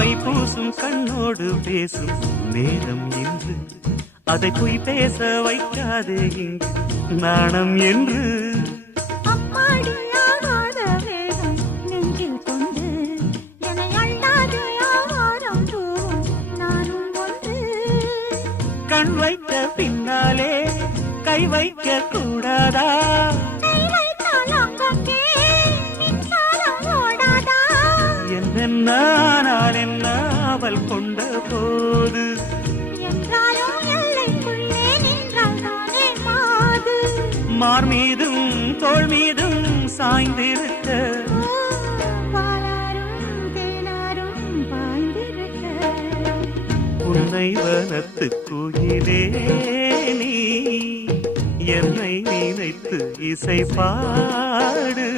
my பூசும் கண்ணோடு பேசும் நேரம் என்று அதை போய் பேச வைக்காதே இங்கு நாணம் என்று கண் வைத்த பின்னாலே கை வைக்க கூடாதா என்னென்னால் என்ன அவள் கொண்ட போது மார் மீதும் தோள் மீதும் சாய்ந்திருக்க உன்னை வனத்து குயிலே நீ என்னை நினைத்து இசை பாடு